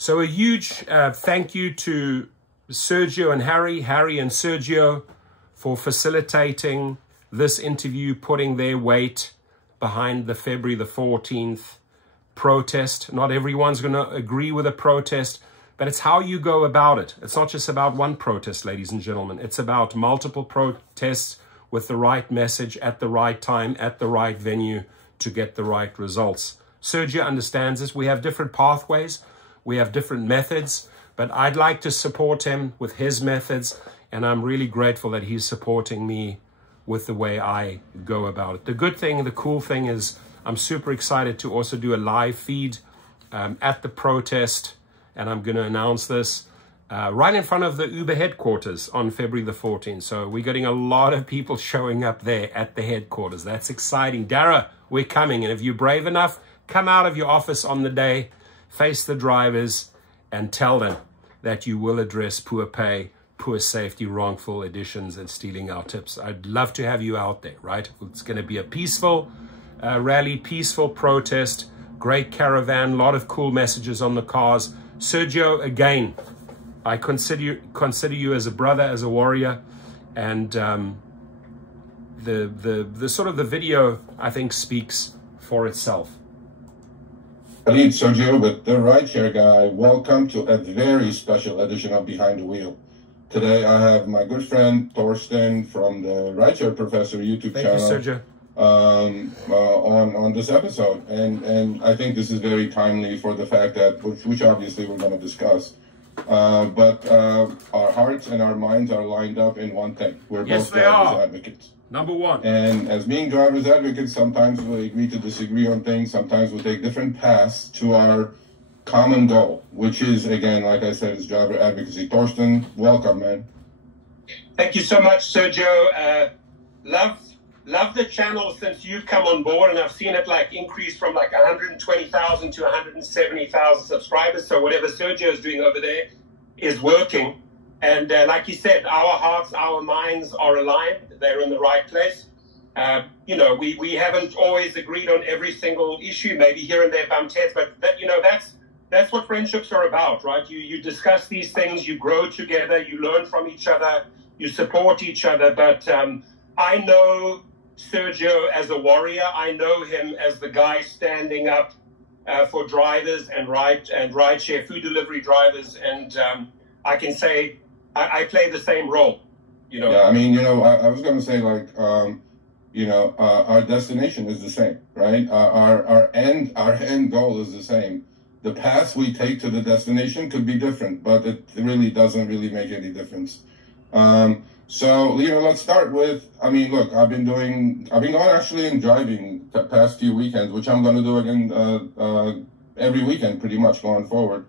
So a huge thank you to Sergio and Harry and Sergio for facilitating this interview, putting their weight behind the February the 14th protest. Not everyone's going to agree with a protest, but it's how you go about it. It's not just about one protest, ladies and gentlemen. It's about multiple protests with the right message at the right time, at the right venue to get the right results. Sergio understands this. We have different pathways. We have different methods, but I'd like to support him with his methods, and I'm really grateful that he's supporting me with the way I go about it. The good thing, the cool thing is I'm super excited to also do a live feed at the protest, and I'm going to announce this right in front of the Uber headquarters on February the 14th. So we're getting a lot of people showing up there at the headquarters. That's exciting. Dara, we're coming, and if you're brave enough, come out of your office on the day, face the drivers, and tell them that you will address poor pay, poor safety, wrongful additions, and stealing our tips. I'd love to have you out there, right? It's going to be a peaceful rally, peaceful protest, great caravan, a lot of cool messages on the cars. Sergio, again, I consider you as a brother, as a warrior, and the sort of the video, I think, speaks for itself. Lead Sergio with the Rideshare Guy. Welcome to a very special edition of Behind the Wheel. Today I have my good friend Thorsten from the Rideshare Professor YouTube channel. Thank you, Sergio. On this episode, and I think this is very timely for the fact that, which obviously we're going to discuss, but our hearts and our minds are lined up in one thing. We're both drivers advocates. Number one. And as being drivers advocates, sometimes we agree to disagree on things. Sometimes we take different paths to our common goal, which is, again, like I said, is driver advocacy. Thorsten, welcome, man. Thank you so much, Sergio. Love the channel since you've come on board, and I've seen it like increase from like 120,000 to 170,000 subscribers. So whatever Sergio is doing over there is working. And like you said, our hearts, our minds are aligned. They're in the right place. You know, we haven't always agreed on every single issue, maybe here and there bumped heads, but that, you know, that's what friendships are about, right? You discuss these things, you grow together, you learn from each other, you support each other. But I know Sergio as a warrior. I know him as the guy standing up for drivers and rideshare food delivery drivers. And I can say I play the same role, you know. Yeah, I mean, you know, I was going to say, like, you know, our destination is the same, right? Our end goal is the same. The path we take to the destination could be different, but it really doesn't really make any difference. So, you know, let's start with, I mean, look, I've been going actually and driving the past few weekends, which I'm going to do again every weekend pretty much going forward.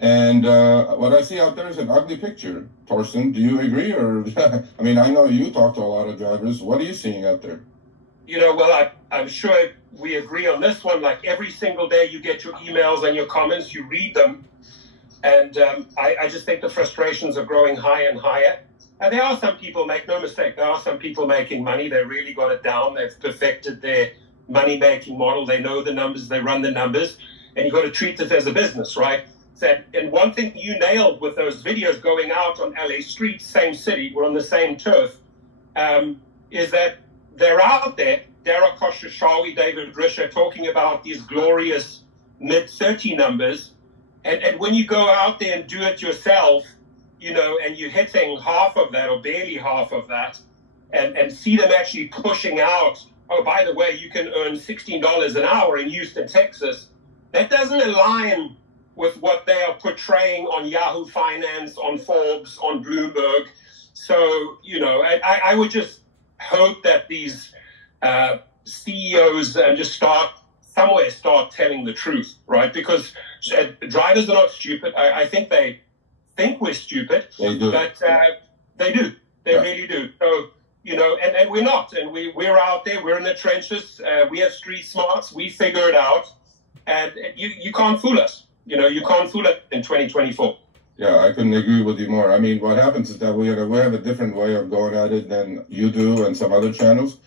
And what I see out there is an ugly picture. Thorsten, do you agree? Or, I mean, I know you talk to a lot of drivers. What are you seeing out there? You know, well, I'm sure we agree on this one. Like every single day you get your emails and your comments, you read them. And I just think the frustrations are growing higher and higher. And there are some people, make no mistake, there are some people making money. They really got it down. They've perfected their money-making model. They know the numbers. They run the numbers. And you've got to treat this as a business, right? So, and one thing you nailed with those videos going out on LA streets, same city, we're on the same turf, is that they're out there, Dara Khosrowshahi, David Risher, talking about these glorious mid-30 numbers. And when you go out there and do it yourself, you know, and you're hitting half of that or barely half of that, and see them actually pushing out, oh, by the way, you can earn $16 an hour in Houston, Texas, that doesn't align with what they are portraying on Yahoo Finance, on Forbes, on Bloomberg. So, you know, I would just hope that these CEOs just start telling the truth, right? Because drivers are not stupid. I think they think we're stupid, they do. But they do. They really do. So, you know, and we're not. And we're out there. We're in the trenches. We have street smarts. We figure it out. And you can't fool us. You know, you can't fool it in 2024. Yeah, I couldn't agree with you more. I mean, what happens is that we have a different way of going at it than you do and some other channels.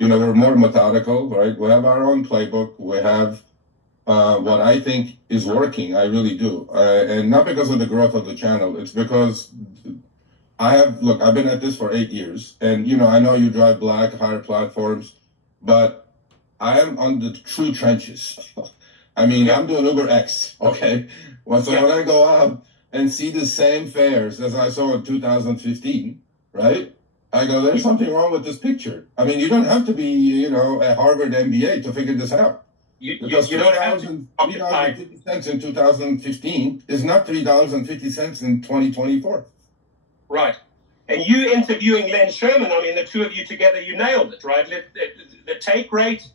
You know, we're more methodical, right? We have our own playbook. We have what I think is working. I really do. And not because of the growth of the channel. It's because I've been at this for 8 years. And, I know you drive black, higher platforms, but I am on the true trenches. I mean, I'm doing Uber X, okay? So when I go up and see the same fares as I saw in 2015, right? I go, there's something wrong with this picture. I mean, you don't have to be, a Harvard MBA to figure this out. Because you don't have to $3.50 in 2015 is not $3.50 in 2024. Right. And you interviewing Len Sherman, I mean, the two of you together, you nailed it, right? The take rate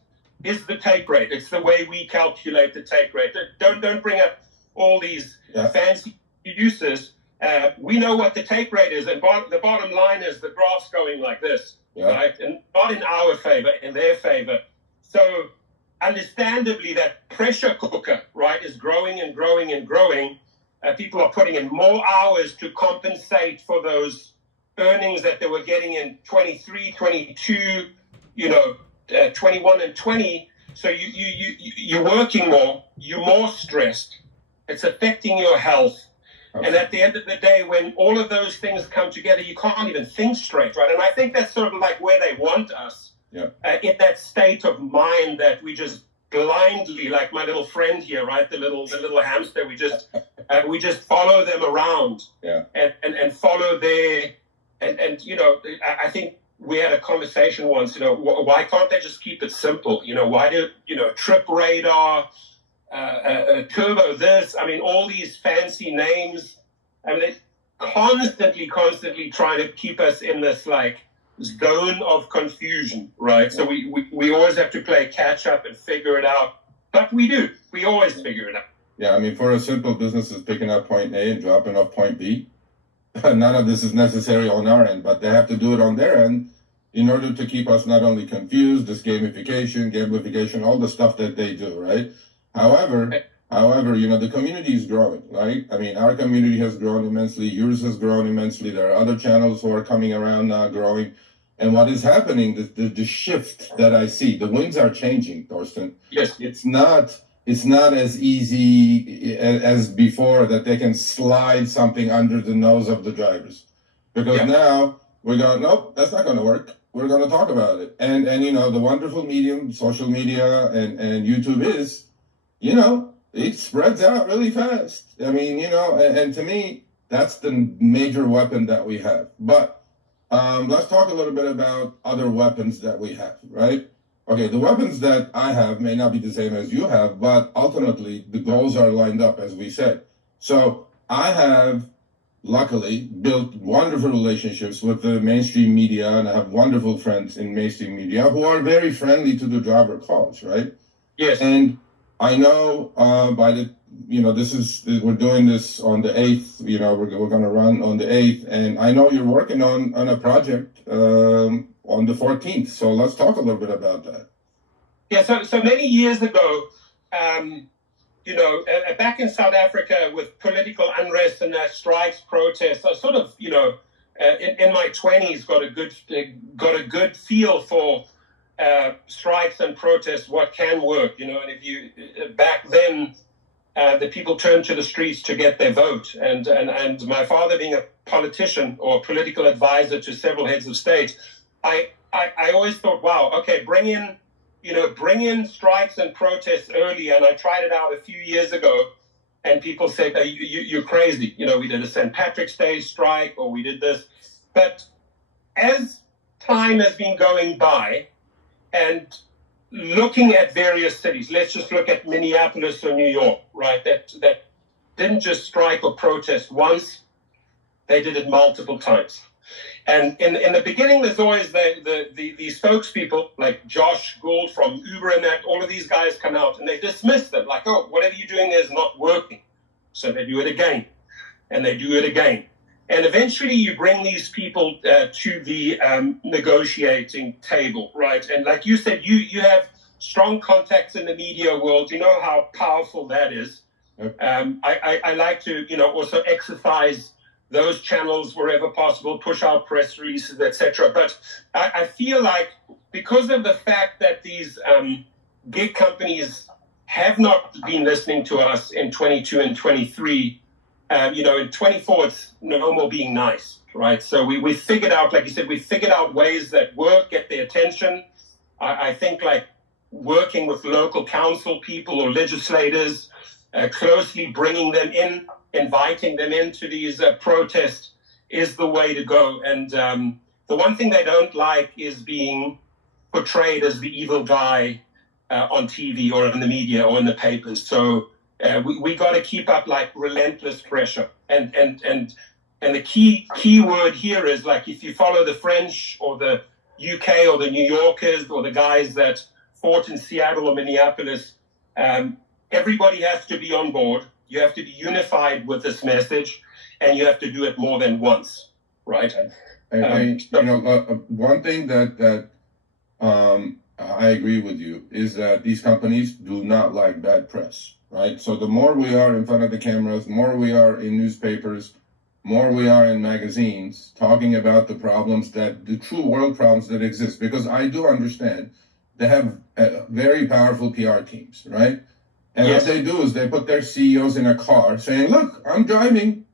is the take rate. It's the way we calculate the take rate. Don't bring up all these fancy uses. We know what the take rate is, and the bottom line is the graph's going like this, right? And not in our favor, in their favor. So understandably, that pressure cooker, right, is growing and growing and growing. People are putting in more hours to compensate for those earnings that they were getting in 23, 22, 21 and 20. So you're working more, you're more stressed. It's affecting your health. Okay. And at the end of the day, when all of those things come together, you can't even think straight, right? And I think that's sort of like where they want us, in that state of mind that we just blindly, like my little friend here, right? The little hamster, we just follow them around and follow their, and I think we had a conversation once, why can't they just keep it simple? Why do, trip radar, turbo this, I mean, all these fancy names. I mean, they're constantly trying to keep us in this like zone of confusion, right? So we always have to play catch up and figure it out. But we always figure it out. Yeah, I mean, for a simple business is picking up point A and dropping off point B. None of this is necessary on our end, but they have to do it on their end in order to keep us not only confused, this gamification, all the stuff that they do, right? However, the community is growing, right? I mean, our community has grown immensely. Yours has grown immensely. There are other channels who are coming around now growing. And what is happening, the shift that I see, the winds are changing, Thorsten. Yes. It's not as easy as before that they can slide something under the nose of the drivers. Because now we're going, nope, that's not going to work. We're going to talk about it. And the wonderful medium, social media and YouTube is, it spreads out really fast. I mean, and to me, that's the major weapon that we have. But let's talk a little bit about other weapons that we have, right? Okay, the weapons that I have may not be the same as you have, but ultimately the goals are lined up, as we said. So I have, luckily, built wonderful relationships with the mainstream media, and I have wonderful friends in mainstream media who are very friendly to the driver cause, right? Yes. And I know we're doing this on the 8th, we're going to run on the 8th, and I know you're working on a project on the 14th. So let's talk a little bit about that. Yeah, so many years ago, back in South Africa with political unrest and strikes, protests, I sort of, in my 20s got a good feel for strikes and protests, what can work, and if you, back then, the people turned to the streets to get their vote. And my father being a politician or political advisor to several heads of state, I always thought, wow, okay, bring in strikes and protests early. And I tried it out a few years ago, and people said, you're crazy. We did a St. Patrick's Day strike, or we did this. But as time has been going by, and looking at various cities, let's just look at Minneapolis or New York, right? That didn't just strike or protest once, they did it multiple times. And in the beginning, there's always these spokespeople like Josh Gould from Uber and that, all of these guys come out and they dismiss them like, oh, whatever you're doing there is not working. So they do it again, and they do it again. And eventually you bring these people to the negotiating table, right? And like you said, you have strong contacts in the media world. You know how powerful that is. Yep. I like to, also exercise those channels wherever possible, push out press releases, etc. But I feel like because of the fact that these gig companies have not been listening to us in 22 and 23, in 24, it's no more being nice, right? So we figured out, like you said, we figured out ways that work, get their attention. I think like working with local council people or legislators, closely bringing them in, inviting them into these protests is the way to go. And the one thing they don't like is being portrayed as the evil guy on TV or in the media or in the papers. So we got to keep up like relentless pressure. And the key word here is like, if you follow the French or the UK or the New Yorkers or the guys that fought in Seattle or Minneapolis, everybody has to be on board. You have to be unified with this message, and you have to do it more than once, right? One thing that I agree with you is that these companies do not like bad press, right? So the more we are in front of the cameras, the more we are in newspapers, more we are in magazines talking about the problems, the true world problems that exist, because I do understand they have very powerful PR teams, right? And yes, what they do is they put their CEOs in a car saying, look, I'm driving.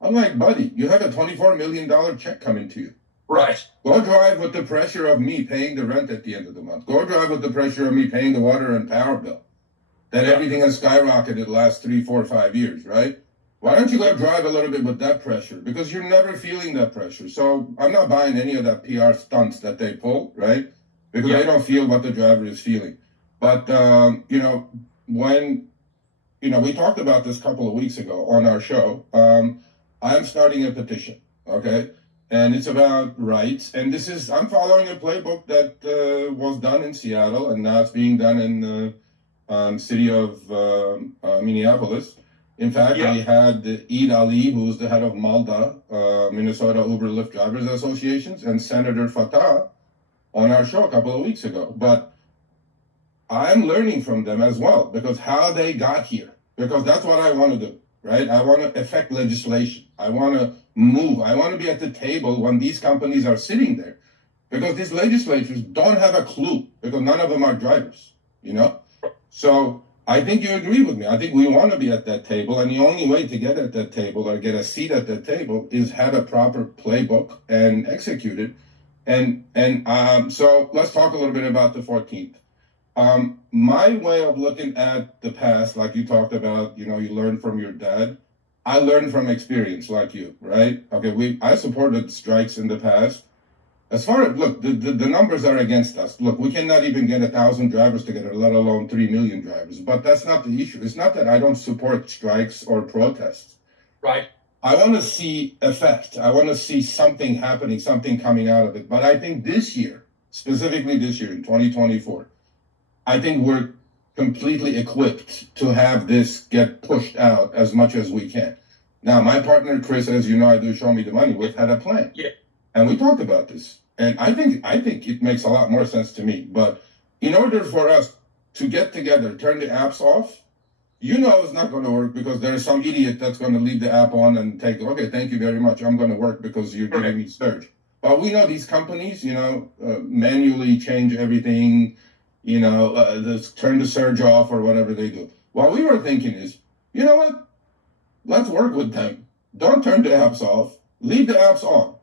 I'm like, buddy, you have a $24 million check coming to you. Right. Go drive with the pressure of me paying the rent at the end of the month. Go drive with the pressure of me paying the water and power bill. That everything has skyrocketed the last 3, 4, 5 years, right? Why don't you go drive a little bit with that pressure? Because you're never feeling that pressure. So I'm not buying any of that PR stunts that they pull, right? Because they don't feel what the driver is feeling. But, when, we talked about this a couple of weeks ago on our show, I'm starting a petition, okay? And it's about rights. And I'm following a playbook that was done in Seattle, and now it's being done in the city of Minneapolis. In fact, we had Eid Ali, who's the head of MALDA, Minnesota Uber Lyft Drivers Associations, and Senator Fatah on our show a couple of weeks ago. But I'm learning from them as well, because how they got here, because that's what I want to do, right? I want to affect legislation. I want to move. I want to be at the table when these companies are sitting there, because these legislators don't have a clue, because none of them are drivers, So I think you agree with me. I think we want to be at that table, and the only way to get at that table or get a seat at that table is have a proper playbook and execute it. So let's talk a little bit about the 14th. My way of looking at the past, like you talked about, you learn from your dad. I learned from experience, like you, right? Okay, I supported strikes in the past. As far as, look, the numbers are against us. Look, we cannot even get 1,000 drivers together, let alone 3 million drivers. But that's not the issue. It's not that I don't support strikes or protests. Right. I want to see effect. I want to see something happening, something coming out of it. But I think this year, specifically this year in 2024, I think we're completely equipped to have this get pushed out as much as we can. Now, my partner, Chris, as you know, I do Show Me the Money, we've had a plan. Yeah. And we talked about this. And I think it makes a lot more sense to me. But in order for us to get together, turn the apps off, it's not going to work, because there's some idiot that's going to leave the app on and take, okay, thank you very much, I'm going to work because you're giving me surge. But we know these companies, manually change everything, turn the surge off or whatever they do. What we were thinking is, you know what? Let's work with them. Don't turn the apps off. Leave the apps on.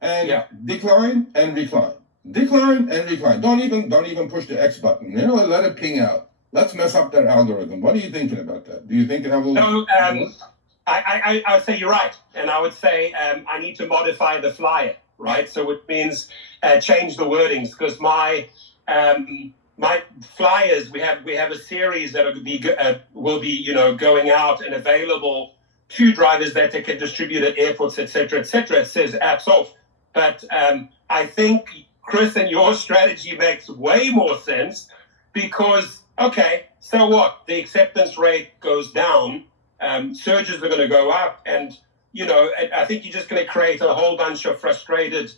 And decline and recline. Decline and recline. Don't even push the X button. Let it ping out. Let's mess up their algorithm. What are you thinking about that? Do you think that will... No, I would say you're right. And I would say I need to modify the flyer, right? So it means change the wordings, because my flyers, we have a series that will be going out and available to drivers that they can distribute at airports, etc., etc. It says apps off. But I think, Chris, and your strategy makes way more sense, because, okay, so what? The acceptance rate goes down, surges are going to go up, and, I think you're just going to create a whole bunch of frustrated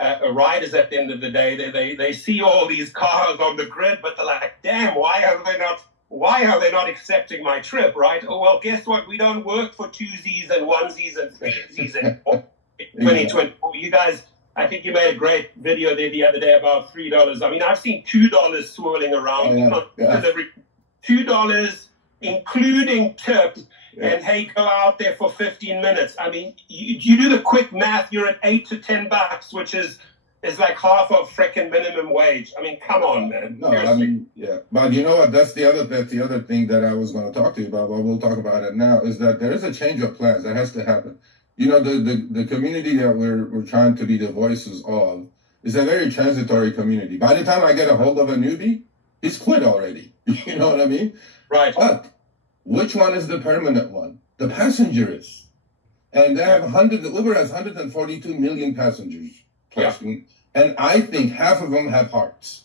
riders at the end of the day. They see all these cars on the grid, but they're like, damn, why are they not accepting my trip, right? Oh, well, guess what? We don't work for twosies and onesies and threesies anymore. 2024. You guys, I think you made a great video there the other day about $3. I mean, I've seen $2 swirling around. $2, including tip, and hey, go out there for 15 minutes. I mean, you do the quick math, you're at $8 to $10, which is like half of frickin' minimum wage. I mean, come on, man. No, seriously. I mean, yeah. But you know what? That's the other thing that I was going to talk to you about, but we'll talk about it now, is that there is a change of plans that has to happen. You know, the community that we're trying to be the voices of is a very transitory community. By the time I get a hold of a newbie, he's quit already. You know what I mean? Right. But which one is the permanent one? The passenger is. And they have Uber has 142 million passengers. Yeah. And I think half of them have hearts.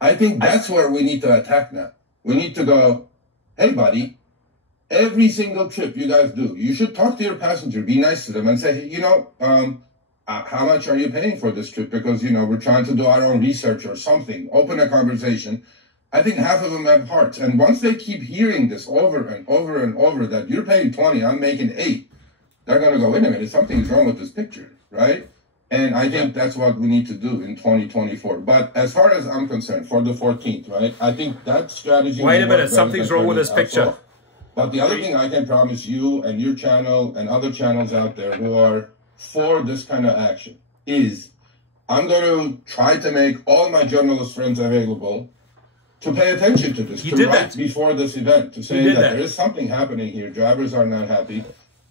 I think that's where we need to attack now. We need to go, hey, buddy, every single trip you guys do, you should talk to your passenger, be nice to them and say, hey, you know, how much are you paying for this trip? Because, you know, we're trying to do our own research or something. Open a conversation. I think half of them have hearts. And once they keep hearing this over and over and over, that you're paying 20, I'm making 8, they're going to go, wait a minute, something's wrong with this picture, right? And I think that's what we need to do in 2024. But as far as I'm concerned, for the 14th, right, I think that strategy... Wait a minute, something's wrong with this picture. But the other thing I can promise you and your channel and other channels out there who are for this kind of action is I'm going to try to make all my journalist friends available to pay attention to this, to write before this event, to say that there is something happening here. Drivers are not happy.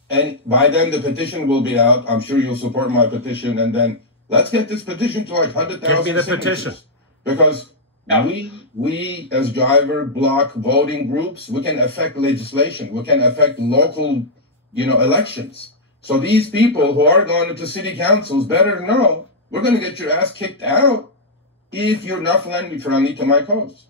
And by then, the petition will be out. I'm sure you'll support my petition. And then let's get this petition to like 100,000 signatures. Give me the petition. Because we as driver block voting groups, we can affect legislation. We can affect local, you know, elections. So these people who are going into city councils better know we're going to get your ass kicked out if you're not friendly to my cause.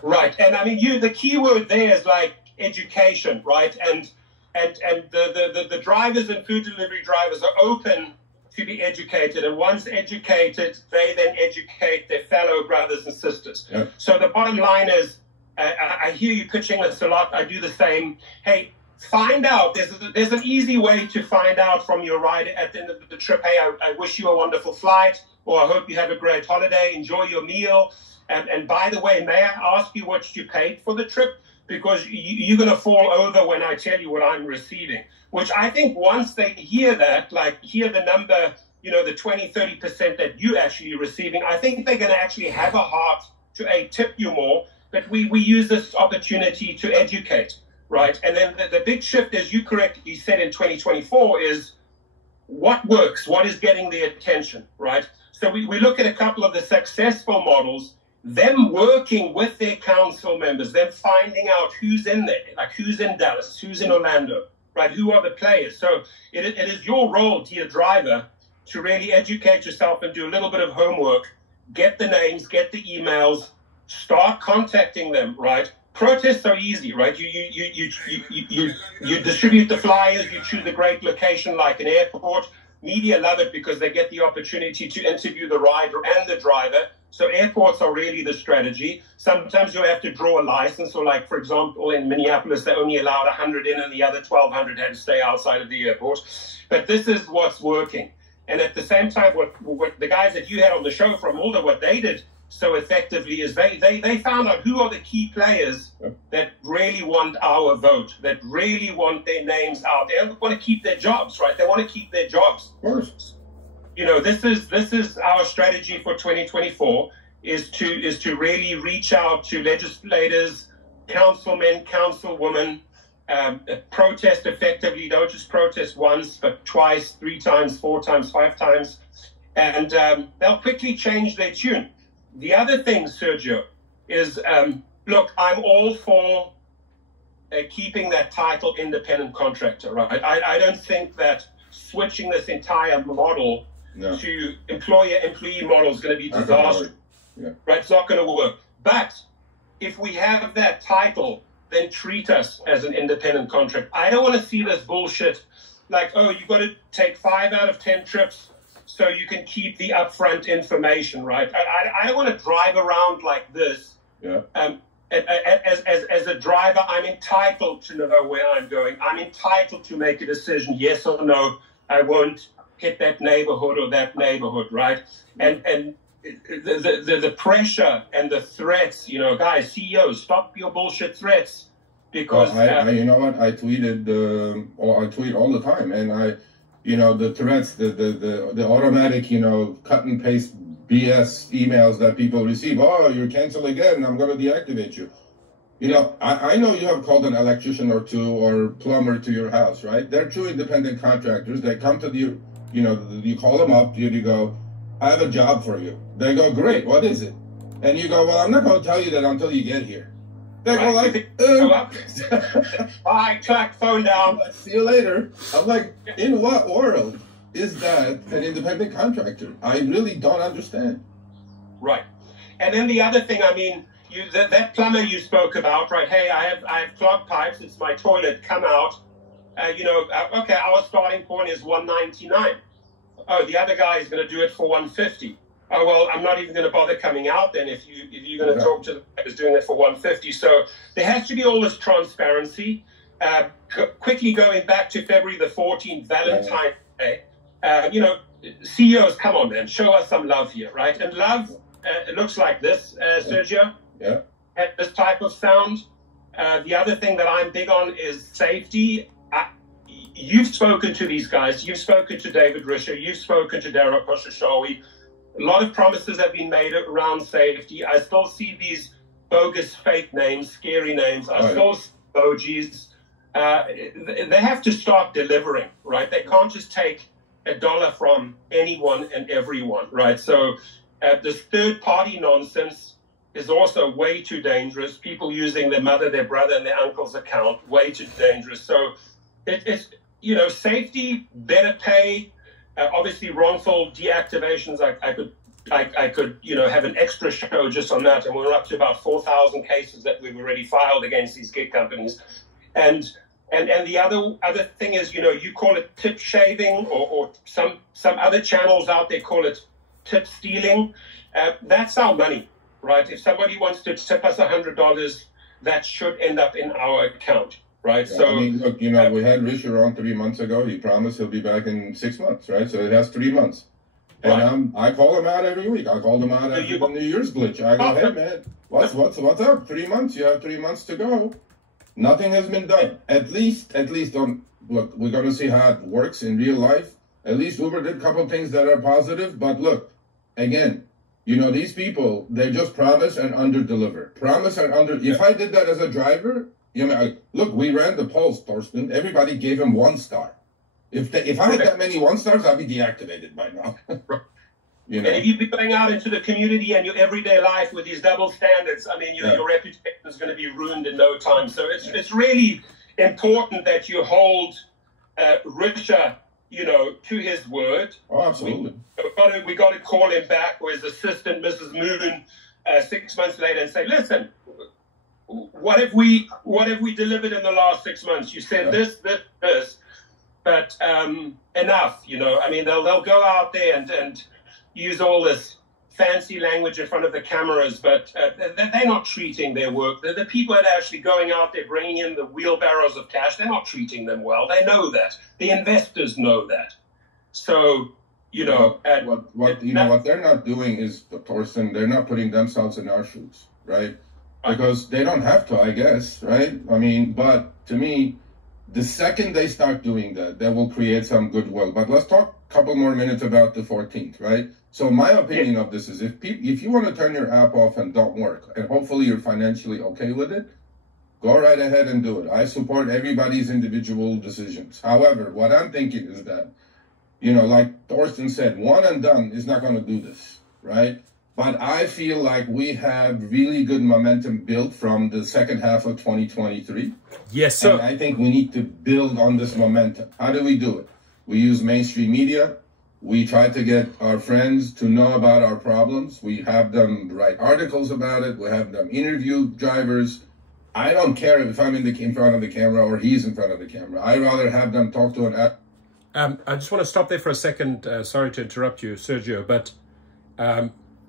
Right. And I mean, the key word there is like education, right? And the drivers and food delivery drivers are open to be educated. And once educated, they then educate their fellow brothers and sisters. Yep. So the bottom line is, I hear you pitching this a lot. I do the same. Hey, find out. There's an easy way to find out from your rider at the end of the trip. Hey, I wish you a wonderful flight, or I hope you have a great holiday. Enjoy your meal. And by the way, may I ask you what you paid for the trip? Because you're going to fall over when I tell you what I'm receiving, which I think once they hear that, like hear the number, you know, the 20, 30% that you're actually receiving, I think they're going to actually have a heart to tip you more. But we use this opportunity to educate, right? And then the big shift, as you correctly said, in 2024 is what works, what is getting the attention, right? So we look at a couple of the successful models, them working with their council members, them finding out who's in there, like who's in Dallas, who's in Orlando, right? Who are the players? So it is your role, dear driver, to really educate yourself and do a little bit of homework, get the names, get the emails, start contacting them, right? Protests are easy, right? You distribute the flyers, you choose a great location like an airport. Media love it because they get the opportunity to interview the rider and the driver. So airports are really the strategy. Sometimes you'll have to draw a license, or like, for example, in Minneapolis, they only allowed 100 in and the other 1,200 had to stay outside of the airport. But this is what's working. And at the same time, what the guys that you had on the show from Mulder, what they did so effectively is they found out who are the key players that really want our vote, that really want their names out. They don't want to keep their jobs, right? They want to keep their jobs. Of course. You know, this is our strategy for 2024 is to really reach out to legislators, councilmen, councilwomen, protest effectively. Don't just protest once, but twice, 3 times, 4 times, 5 times, and they'll quickly change their tune. The other thing, Sergio, is look, I'm all for keeping that title independent contractor, right? I don't think that switching this entire model to employer-employee model is going to be disastrous. Right? It's not going to work. But if we have that title, then treat us as an independent contractor. I don't want to see this bullshit like, oh, you've got to take 5 out of 10 trips so you can keep the upfront information, right? I don't want to drive around like this. Yeah. As a driver, I'm entitled to know where I'm going. I'm entitled to make a decision, yes or no. I won't hit that neighborhood or that neighborhood, right? And the pressure and the threats, you know, guys, CEOs, stop your bullshit threats. Because you know what, I tweeted, or I tweet all the time, and you know, the threats, the automatic, you know, cut and paste BS emails that people receive. Oh, you're canceled again, I'm going to deactivate you. You know, I know you have called an electrician or two or plumber to your house, right? They're true independent contractors. They come to you, you know, you call them up, you go, I have a job for you. They go, great, what is it? And you go, well, I'm not going to tell you that until you get here. They go like, bye, clack, phone down. See you later. I'm like, in what world is that an independent contractor? I really don't understand. Right. And then the other thing, I mean, that plumber you spoke about, right? Hey, I have clogged pipes. It's my toilet. Come out. You know, okay, our starting point is $199. Oh, the other guy is going to do it for $150. Oh, well, I'm not even going to bother coming out then if you're going to talk to the guy who's doing it for $150. So there has to be all this transparency. Quickly going back to February the 14th, Valentine's Day. You know, CEOs, come on, man, show us some love here, right? And love, it looks like this, Sergio. Yeah. This type of sound. The other thing that I'm big on is safety. You've spoken to these guys. You've spoken to David Risher. You've spoken to Dara Khosrowshahi. A lot of promises have been made around safety. I still see these bogus fake names, scary names. I still see emojis. They have to start delivering, right? They can't just take $1 from anyone and everyone, right? So this third-party nonsense is also way too dangerous. People using their mother, their brother, and their uncle's account, way too dangerous. So it's, you know, safety, better pay, obviously wrongful deactivations. I could, you know, have an extra show just on that. And we're up to about 4,000 cases that we've already filed against these gig companies. And the other thing is, you know, you call it tip shaving, or some other channels out there call it tip stealing. That's our money, right? If somebody wants to tip us $100, that should end up in our account, right? Yeah, so, I mean, look, you know, we had Risher on 3 months ago. He promised he'll be back in 6 months, right? So it has 3 months. And I call him out every week. I called him out after the New Year's glitch. I go, hey, man, what's up? 3 months? You have 3 months to go. Nothing has been done. At least look, we're going to see how it works in real life. At least Uber did a couple of things that are positive. But look, again, you know, these people, they just promise and under-deliver. Promise and under... If I did that as a driver, you know, look, we ran the polls, Thorsten. Everybody gave him 1 star. If I had that many 1 stars, I'd be deactivated by now. You know? And if you'd be going out into the community and your everyday life with these double standards, I mean, your reputation is going to be ruined in no time. So it's really important that you hold Risher, you know, to his word. Oh, absolutely. We got to call him back, or his assistant, Mrs. Moon, 6 months later, and say, listen, what have we delivered in the last 6 months? You said this, but enough. You know, I mean, they'll go out there and use all this fancy language in front of the cameras, but they're not treating their work. The people that are actually going out there bringing in the wheelbarrows of cash, they're not treating them well. They know that. The investors know that. So, you know... what they're not doing is, Thorsten, they're not putting themselves in our shoes, right? Because they don't have to, I guess, right? I mean, but to me, the second they start doing that, they will create some goodwill. But let's talk a couple more minutes about the 14th, right? So my opinion of this is if you want to turn your app off and don't work, and hopefully you're financially okay with it, go right ahead and do it. I support everybody's individual decisions. However, what I'm thinking is that, you know, like Thorsten said, one and done is not going to do this, right? But I feel like we have really good momentum built from the second half of 2023. Yes, sir. And I think we need to build on this momentum. How do we do it? We use mainstream media. We try to get our friends to know about our problems. We have them write articles about it. We have them interview drivers. I don't care if I'm in front of the camera or he's in front of the camera. I'd rather have them talk to an app. I just want to stop there for a second. Sorry to interrupt you, Sergio, but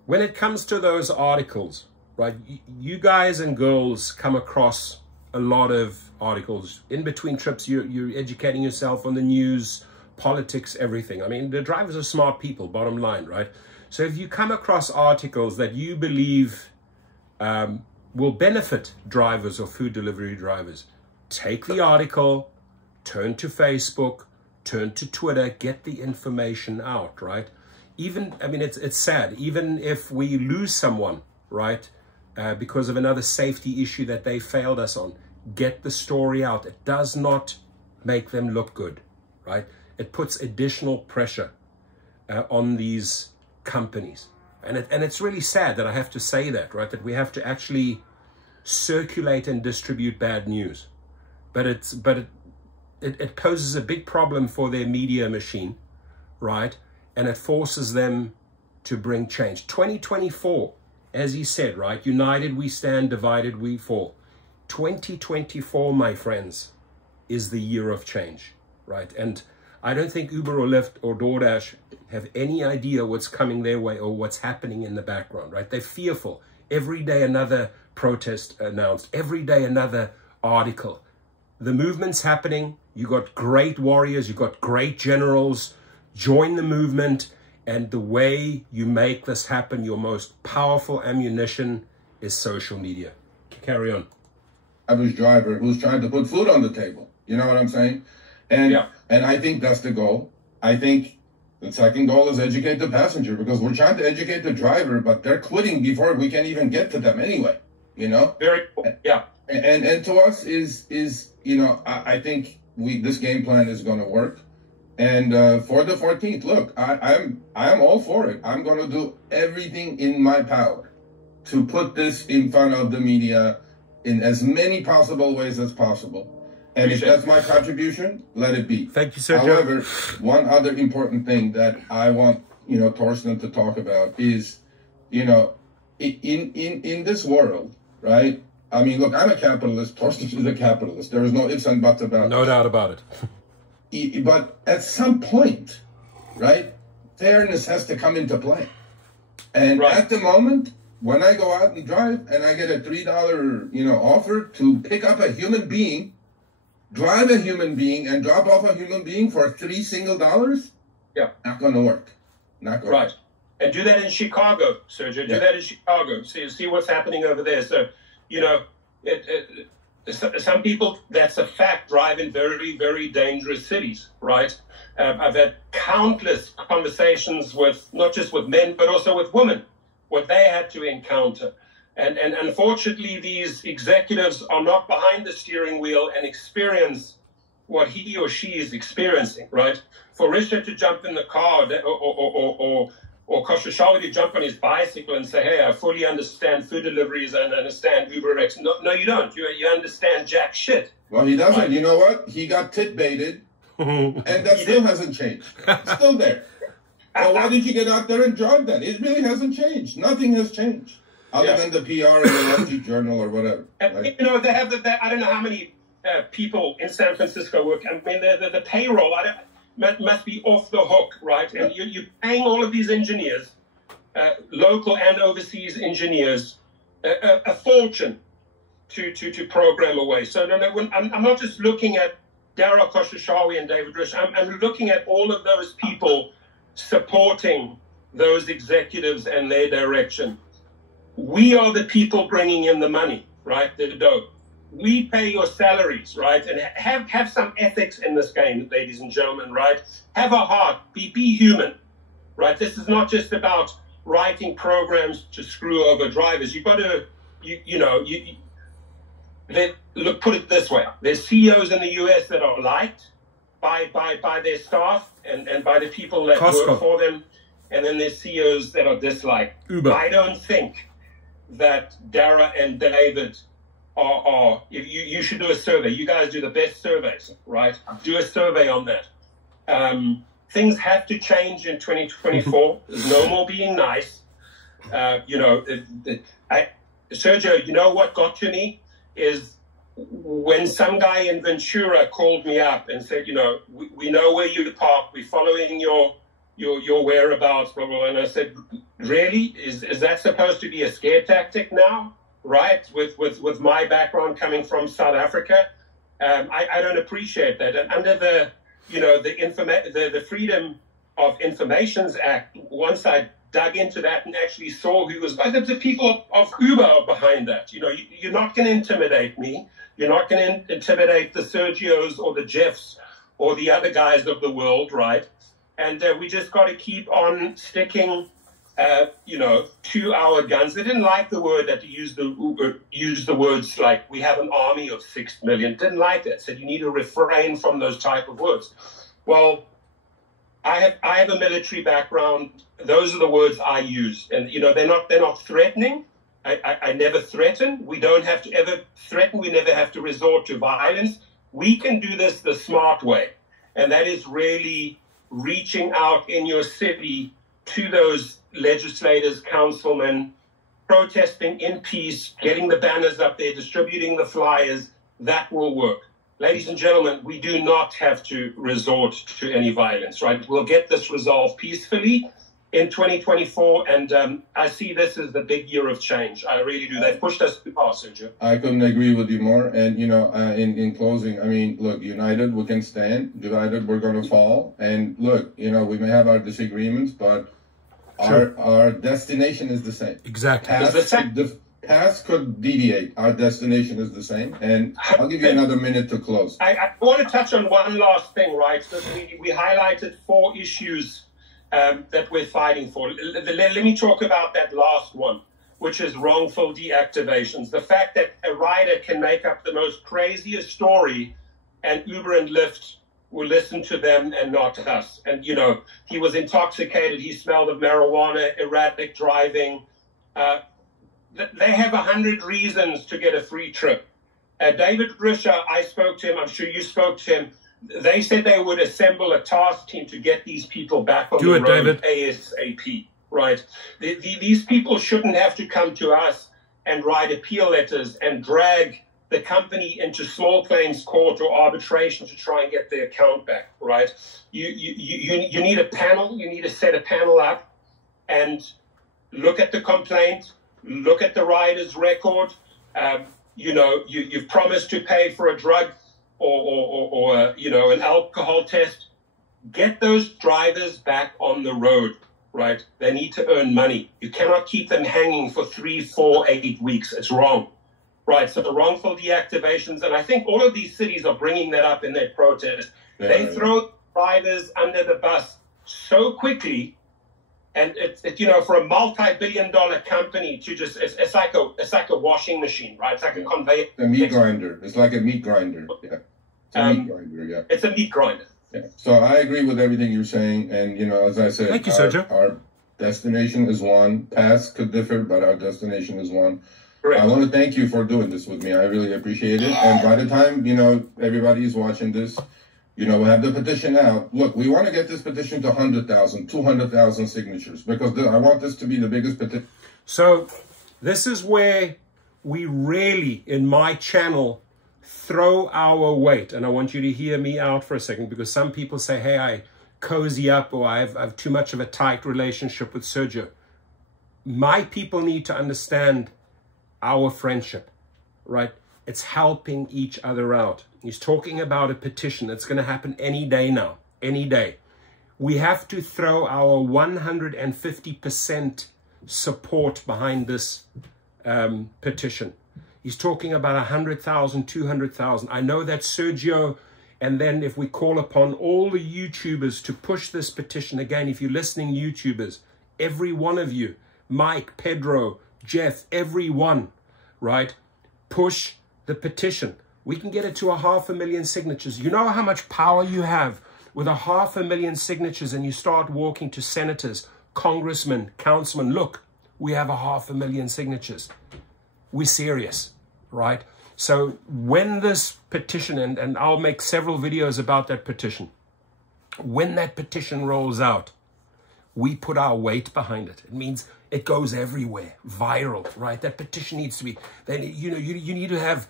when it comes to those articles, right, you guys and girls come across a lot of articles. In between trips, you're educating yourself on the news, politics, everything. I mean, the drivers are smart people, bottom line, right? So if you come across articles that you believe will benefit drivers or food delivery drivers, take the article, turn to Facebook, turn to Twitter, get the information out, right? Even, I mean, it's sad. Even if we lose someone, right, because of another safety issue that they failed us on, get the story out. It does not make them look good, right? It puts additional pressure on these companies. And it's really sad that I have to say that, right? That we have to actually circulate and distribute bad news. But it poses a big problem for their media machine, right? And it forces them to bring change. 2024, as he said, right? United we stand, divided we fall. 2024, my friends, is the year of change, right? And I don't think Uber or Lyft or DoorDash have any idea what's coming their way or what's happening in the background, right? They're fearful. Every day another protest announced. Every day another article. The movement's happening. You got great warriors. You got great generals. Join the movement. And the way you make this happen, your most powerful ammunition is social media. Carry on. Average driver who's trying to put food on the table. You know what I'm saying? And I think that's the goal. I think the second goal is educate the passenger, because we're trying to educate the driver, but they're quitting before we can even get to them anyway. You know? Very cool. Yeah. And to us is you know, I think this game plan is going to work. And for the 14th, look, I'm all for it. I'm going to do everything in my power to put this in front of the media in as many possible ways as possible. And if that's my contribution, let it be. Thank you, Sergio. However, one other important thing that I want, you know, Torsten to talk about is, you know, in this world, right? I mean, look, I'm a capitalist. Torsten is a capitalist. There is no ifs and buts about it. No doubt about it. But at some point, right, fairness has to come into play. And at the moment, when I go out and drive and I get a $3, you know, offer to pick up a human being, drive a human being, and drop off a human being for $3 single, not going to work. Not going to work. And do that in Chicago, Sergio. Do that in Chicago. So you see what's happening over there. So, you know, some people, that's a fact, drive in very, very dangerous cities, right? I've had countless conversations with, not just with men, but also with women, what they had to encounter. And unfortunately, these executives are not behind the steering wheel and experience what he or she is experiencing, right? For Risha to jump in the car or Koshashawi to jump on his bicycle and say, hey, I fully understand food deliveries and understand UberX. No, you don't. You understand jack shit. Well, he doesn't. Right? You know what? He got tit-baited, and that still hasn't changed. It's still there. Well, why did you get out there and drive then? It really hasn't changed. Nothing has changed. Other than the PR and the Wall Street Journal or whatever. And, right? You know, they have I don't know how many people in San Francisco work. I mean, the payroll must be off the hook, right? And you're paying all of these engineers, local and overseas engineers, a fortune to program away. So I'm not just looking at Darryl Koshashawi and David Risch. I'm looking at all of those people supporting those executives and their direction. We are the people bringing in the money, right? The dough. We pay your salaries, right? And have some ethics in this game, ladies and gentlemen, right? Have a heart. Be human, right? This is not just about writing programs to screw over drivers. You've got to, look, put it this way. There's CEOs in the US that are liked by their staff and by the people that work for them. And then there's CEOs that are disliked. Uber. I don't think that Dara and David are you should do a survey. You guys do the best surveys, right? Do a survey on that. Things have to change in 2024. There's no more being nice. Sergio, you know what got to me is when some guy in Ventura called me up and said, you know, we know where you park. We're following your whereabouts, blah, blah, blah. And I said, really? Is that supposed to be a scare tactic now? Right? With my background coming from South Africa, I don't appreciate that. And under the Freedom of Informations Act, once I dug into that and actually saw who was, the people of Uber are behind that. You know, you're not going to intimidate me. You're not going to intimidate the Sergios or the Jeffs or the other guys of the world, right? And we just got to keep on sticking, you know, to our guns. They didn't like the word that used the words like we have an army of 6 million. Didn't like that. Said you need to refrain from those type of words. Well, I have a military background. Those are the words I use, and you know they're not threatening. I never threaten. We don't have to ever threaten. We never have to resort to violence. We can do this the smart way, and that is really reaching out in your city to those legislators, councilmen, protesting in peace, getting the banners up there, distributing the flyers. That will work. Ladies and gentlemen, we do not have to resort to any violence, right? We'll get this resolved peacefully in 2024, and I see this as the big year of change. I really do. They've pushed us too far, Sergio. I couldn't agree with you more. And, you know, in closing, I mean, look, united, we can stand. Divided, we're going to fall. And look, you know, we may have our disagreements, but our destination is the same. Exactly. The path could deviate. Our destination is the same. And I'll give you another minute to close. I want to touch on one last thing, right? So we highlighted 4 issues that we're fighting for. Let me talk about that last one, which is wrongful deactivations. The fact that a rider can make up the most craziest story and Uber and Lyft will listen to them and not us. And, you know, he was intoxicated. He smelled of marijuana, erratic driving. They have 100 reasons to get a free trip. David Risher, I spoke to him. I'm sure you spoke to him. They said they would assemble a task team to get these people back on the road David. ASAP, right? These people shouldn't have to come to us and write appeal letters and drag the company into small claims court or arbitration to try and get their account back, right? You need a panel. You need to set a panel up and look at the complaint, look at the rider's record. You know, you've promised to pay for a drug or you know, an alcohol test. Get those drivers back on the road, right? They need to earn money. You cannot keep them hanging for 3, 4, 8 weeks. It's wrong, right? So the wrongful deactivations, and I think all of these cities are bringing that up in their protest. Yeah, they throw drivers under the bus so quickly. And it's you know, for a multi-billion-dollar company to just it's like a washing machine, right? It's like a conveyor. A meat grinder. It's like a meat grinder. Yeah. It's a meat grinder. Yeah. It's a meat grinder. Yeah. So I agree with everything you're saying, and you know, as I said, thank you, Sergio. Our destination is one. Paths could differ, but our destination is one. Correct. I want to thank you for doing this with me. I really appreciate it. And by the time, you know, everybody is watching this, you know, we have the petition out. Look, we want to get this petition to 100,000, 200,000 signatures because I want this to be the biggest petition. So this is where we really, in my channel, throw our weight. And I want you to hear me out for a second because some people say, hey, I cozy up or I have too much of a tight relationship with Sergio. My people need to understand our friendship, right? It's helping each other out. He's talking about a petition that's going to happen any day now, any day. We have to throw our 150% support behind this petition. He's talking about 100,000, 200,000. I know that Sergio, and then if we call upon all the YouTubers to push this petition, again, if you're listening, YouTubers, every one of you, Mike, Pedro, Jeff, everyone, right? Push the petition. We can get it to 500,000 signatures. You know how much power you have with 500,000 signatures and you start walking to senators, congressmen, councilmen. Look, we have 500,000 signatures. We're serious, right? So when this petition, and I'll make several videos about that petition, when that petition rolls out, we put our weight behind it. It means it goes everywhere, viral, right? That petition needs to be, then you know, you need to have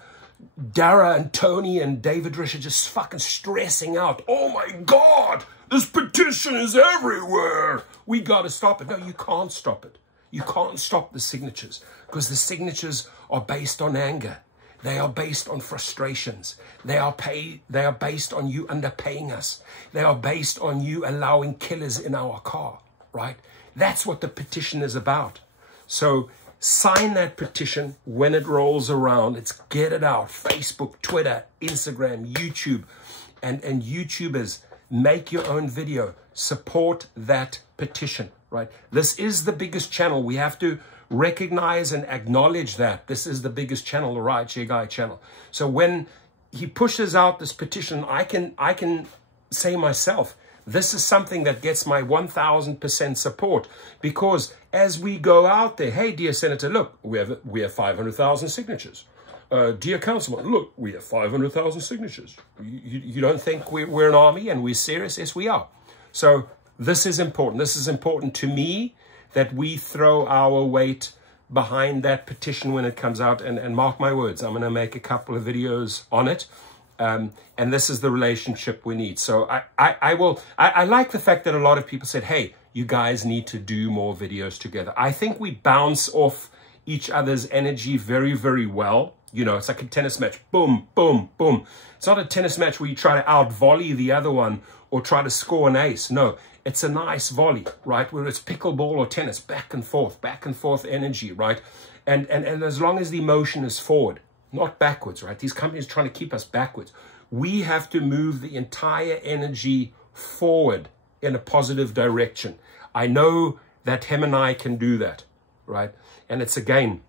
Dara and Tony and David Risher just fucking stressing out. Oh my God, this petition is everywhere. We got to stop it. No, you can't stop it. You can't stop the signatures because the signatures are based on anger. They are based on frustrations. They are based on you underpaying us. They are based on you allowing killers in our car, right? That's what the petition is about. So sign that petition when it rolls around. It's get it out. Facebook, Twitter, Instagram, YouTube. And YouTubers, make your own video. Support that petition, right? This is the biggest channel. We have to recognize and acknowledge that this is the biggest channel, the Rideshare Guy channel. So when he pushes out this petition, I can say myself, this is something that gets my 1000% support, because as we go out there, hey, dear Senator, look, we have 500,000 signatures. Dear Councilman, look, we have 500,000 signatures. You don't think we're an army and we're serious? Yes, we are. So this is important. This is important to me, that we throw our weight behind that petition when it comes out. And mark my words, I'm going to make a couple of videos on it. And this is the relationship we need. So I like the fact that a lot of people said, hey, you guys need to do more videos together. I think we bounce off each other's energy very, very well. You know, it's like a tennis match. Boom, boom, boom. It's not a tennis match where you try to out-volley the other one or try to score an ace. No, it's a nice volley, right? Where it's pickleball or tennis, back and forth energy, right? And as long as the motion is forward, not backwards, right? These companies are trying to keep us backwards. We have to move the entire energy forward in a positive direction. I know that him and I can do that, right? And it's, again,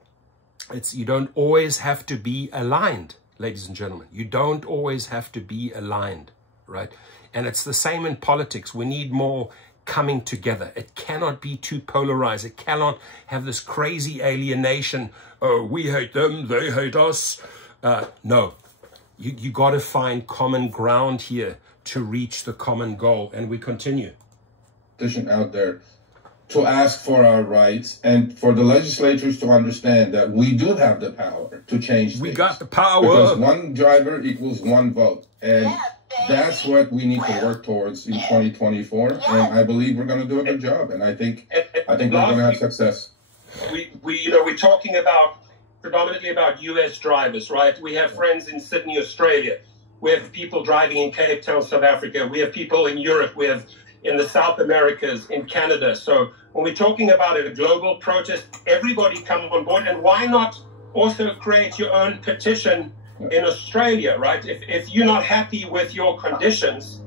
you don't always have to be aligned, ladies and gentlemen. You don't always have to be aligned, right? And it's the same in politics. We need more coming together. It cannot be too polarized. It cannot have this crazy alienation. Oh, we hate them, they hate us. No, you got to find common ground here to reach the common goal. And we continue. Out there to ask for our rights, and for the legislators to understand that we do have the power to change things. We got the power. Because one driver equals one vote. And that's what we need to work towards in 2024. And I believe we're going to do a good job. And I think we're going to have success. We're talking predominantly about US drivers, right? We have friends in Sydney, Australia. We have people driving in Cape Town, South Africa. We have people in Europe. We have in the South Americas, in Canada. So when we're talking about a global protest, everybody come on board. And why not also create your own petition in Australia, right? If you're not happy with your conditions,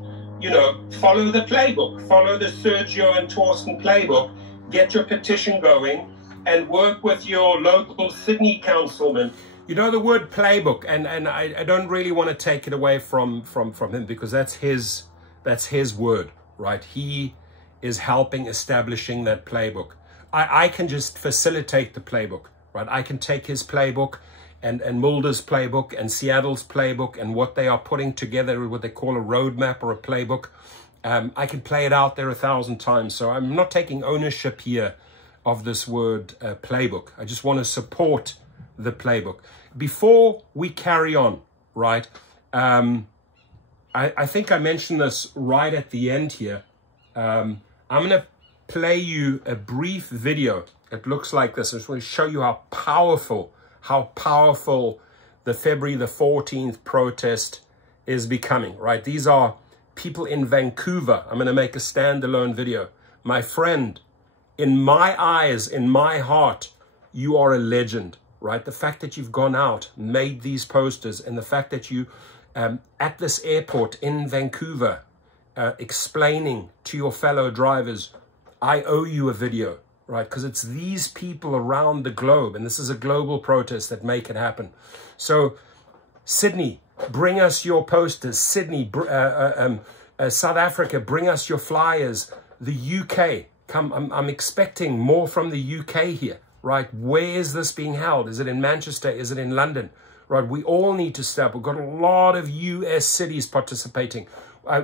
follow the playbook, follow the Sergio and Torsten playbook, get your petition going and work with your local Sydney councilman. You know, the word playbook, and I don't really want to take it away from him, because that's his word. Right, he is helping establishing that playbook. I can just facilitate the playbook, right? I can take his playbook and Mulder's playbook and Seattle's playbook and what they are putting together, what they call a roadmap or a playbook. I can play it out there 1,000 times. So I'm not taking ownership here of this word playbook. I just want to support the playbook. Before we carry on, right? I think I mentioned this right at the end here. I'm going to play you a brief video. It looks like this. I just want to show you how powerful the February the 14th protest is becoming, right? These are people in Vancouver. I'm going to make a standalone video. My friend, in my eyes, in my heart, you are a legend, right? The fact that you've gone out, made these posters, and the fact that you at this airport in Vancouver, explaining to your fellow drivers, I owe you a video, right? Because it's these people around the globe, and this is a global protest, that make it happen. So Sydney, bring us your posters. Sydney, South Africa, bring us your flyers. The UK, come. I'm expecting more from the UK here, right? Where is this being held? Is it in Manchester? Is it in London? Right, we all need to step. We've got a lot of US cities participating.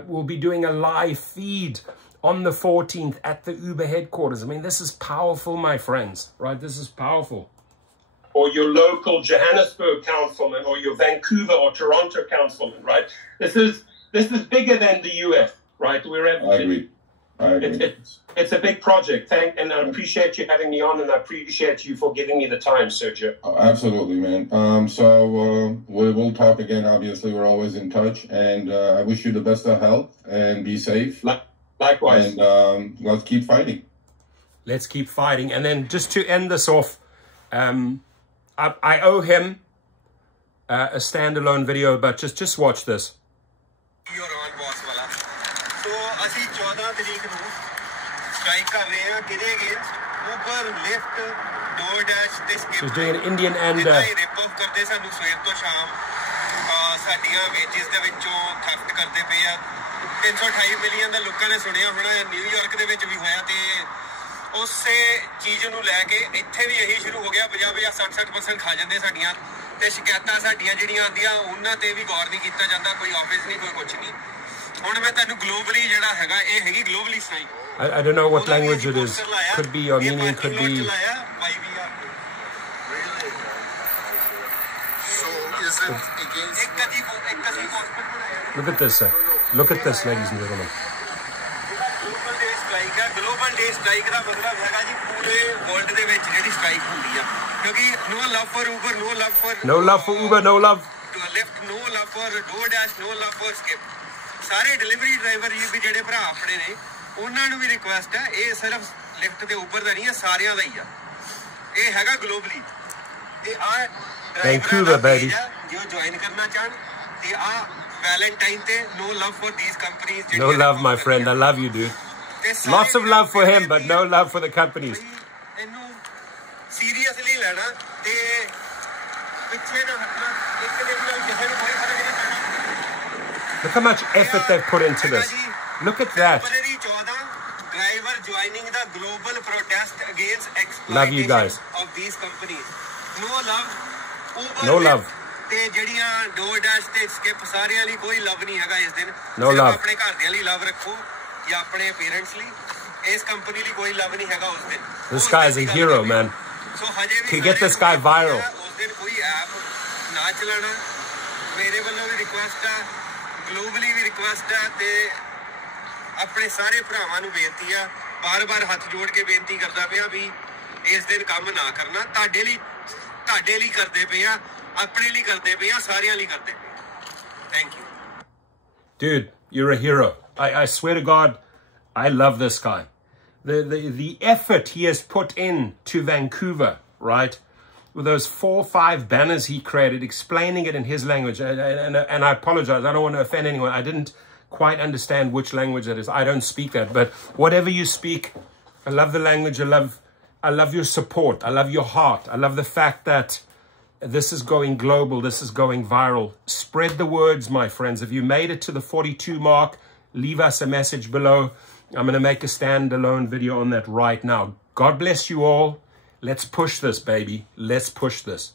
We'll be doing a live feed on the 14th at the Uber headquarters. I mean, this is powerful, my friends, right? This is powerful. Or your local Johannesburg councilman, or your Vancouver or Toronto councilman, right? This is bigger than the US, right? I agree. It's a big project. And I appreciate you having me on, and I appreciate you for giving me the time, Sergio. Oh, absolutely, man. So we will talk again. Obviously, we're always in touch, and I wish you the best of health and be safe. Likewise. And let's keep fighting. Let's keep fighting. And then just to end this off, I owe him a standalone video, but just watch this. You're on, boss wala. So, ਅਸੀਂ 14 ਤਰੀਕ ਨੂੰ strike ਕਰ ਰਹੇ ਹਾਂ ਕਿਹਦੇ against Uber, Lyft, DoorDash ਤੇ Skip. She's doing an Indian and rip off ਕਰਦੇ ਸਾਨੂੰ ਸਵੇਰ ਤੋਂ ਸ਼ਾਮ ਸਾਡੀਆਂ wages ਦੇ ਵਿੱਚੋਂ theft ਕਰਦੇ ਪਏ ਆ 328 ਮਿਲੀਅਨ ਦਾ ਲੋਕਾਂ ਨੇ ਸੁਣਿਆ ਹੋਣਾ ਨਿਊਯਾਰਕ ਦੇ ਵਿੱਚ ਵੀ ਹੋਇਆ ਤੇ ਉਸੇ ਚੀਜ਼ ਨੂੰ ਲੈ ਕੇ ਇੱਥੇ ਵੀ ਇਹੀ ਸ਼ੁਰੂ ਹੋ ਗਿਆ 50-60% ਖਾ ਜਾਂਦੇ ਸਾਡੀਆਂ ਤੇ ਸ਼ਿਕਾਇਤਾਂ ਸਾਡੀਆਂ ਜਿਹੜੀਆਂ ਆਉਂਦੀਆਂ ਉਹਨਾਂ ਤੇ ਵੀ ਗੌਰ ਨਹੀਂ ਕੀਤਾ ਜਾਂਦਾ ਕੋਈ ਆਫਿਸ ਨਹੀਂ ਕੋਈ ਕੁਝ ਨਹੀਂ ਹੁਣ ਮੈਂ ਤੁਹਾਨੂੰ ਗਲੋਬਲੀ ਜਿਹੜਾ ਹੈਗਾ ਇਹ ਹੈਗੀ globally strike I don't know what language it is. Could be Armenian, could be... So is it against... Look at this, sir. Look at this, ladies and gentlemen. Global day strike ਦਾ ਮਤਲਬ ਹੈਗਾ ਜੀ ਪੂਰੇ world ਦੇ ਵਿੱਚ ਜਿਹੜੀ strike ਹੁੰਦੀ ਆ ਕਿਉਂਕਿ no love for Uber, no love for Uber, no love Lyft, no love for DoorDash, no love for Skip. ਸਾਰੇ ਡਿਲੀਵਰੀ ਡਰਾਈਵਰ ਵੀ ਜਿਹੜੇ ਭਰਾ ਆਪਣੇ ਨੇ ਉਹਨਾਂ ਨੂੰ ਵੀ ਰਿਕੁਐਸਟ ਹੈ ਇਹ ਸਿਰਫ ਲਿਫਟ ਤੇ ਉਬਰ ਦਾ ਨਹੀਂ ਹੈ ਸਾਰਿਆਂ ਦਾ ਹੀ ਆ ਇਹ ਹੈਗਾ ਗਲੋਬਲੀ ਤੇ ਆ Vancouver baby ਜੋ ਜੁਆਇਨ ਕਰਨਾ ਚਾਹਣ ਤੇ ਆ ਵੈਲੈਂਟਾਈਨ ਤੇ no love for these companies no love my friend I love you dude lots of love for him but no love for the companies ਇਹਨੂੰ ਸੀਰੀਅਸਲੀ ਲੈਣਾ ਤੇ ਪਿੱਛੇ ਨਾ ਹਟਣਾ ਇੱਕ ਦਿਨ ਨਾਲ ਕਿਸੇ ਨੂੰ ਕੋਈ ਫਰਕ ਨਹੀਂ ਪੈਣਾ look how much effort they've put into this look at that driver joining the global protest against love you guys of these companies no love Uber no love ਤੇ ਜਿਹੜੀਆਂ DoorDash ਤੇ Skip ਸਾਰਿਆਂ ਲਈ ਕੋਈ ਲਵ ਨਹੀਂ ਹੈਗਾ ਇਸ ਦਿਨ no love ਆਪਣੇ ਘਰਦਿਆਂ ਲਈ ਲਵ ਰੱਖੋ ਜਾਂ ਆਪਣੇ ਪੇਰੈਂਟਸ ਲਈ ਇਸ ਕੰਪਨੀ ਲਈ ਕੋਈ ਲਵ ਨਹੀਂ ਹੈਗਾ ਉਸ ਦਿਨ this guy is a hero man so ਹਜੇ ਵੀ to get this guy viral ਉਸ ਦਿਨ ਕੋਈ ਐਪ ਨਾ ਚਲਾਣਾ ਮੇਰੇ ਵੱਲੋਂ ਵੀ ਰਿਕੁਐਸਟ ਆ ਗਲੋਬਲੀ ਵੀ ਰਿਕੁਐਸਟ ਆ ਤੇ ਆਪਣੇ ਸਾਰੇ ਭਰਾਵਾਂ ਨੂੰ ਬੇਨਤੀ ਆ ਬਾਰ-ਬਾਰ ਹੱਥ ਜੋੜ ਕੇ ਬੇਨਤੀ ਕਰਦਾ ਪਿਆ ਵੀ ਇਸ ਦਿਨ ਕੰਮ ਨਾ ਕਰਨਾ ਤੁਹਾਡੇ ਲਈ ਕਰਦੇ ਪਏ ਆ ਆਪਣੇ ਲਈ ਕਰਦੇ ਪਏ ਆ ਸਾਰਿਆਂ ਲਈ ਕਰਦੇ ਪਏ thank you dude you're a hero I swear to God I love this guy the effort he has put in to Vancouver right with those 4 or 5 banners he created explaining it in his language and I apologize I don't want to offend anyone I didn't quite understand which language that is I don't speak that but whatever you speak I love the language I love your support I love your heart I love the fact that this is going global this is going viral spread the words my friends if you made it to the 42 mark leave us a message below I'm going to make a standalone video on that right now God bless you all let's push this baby let's push this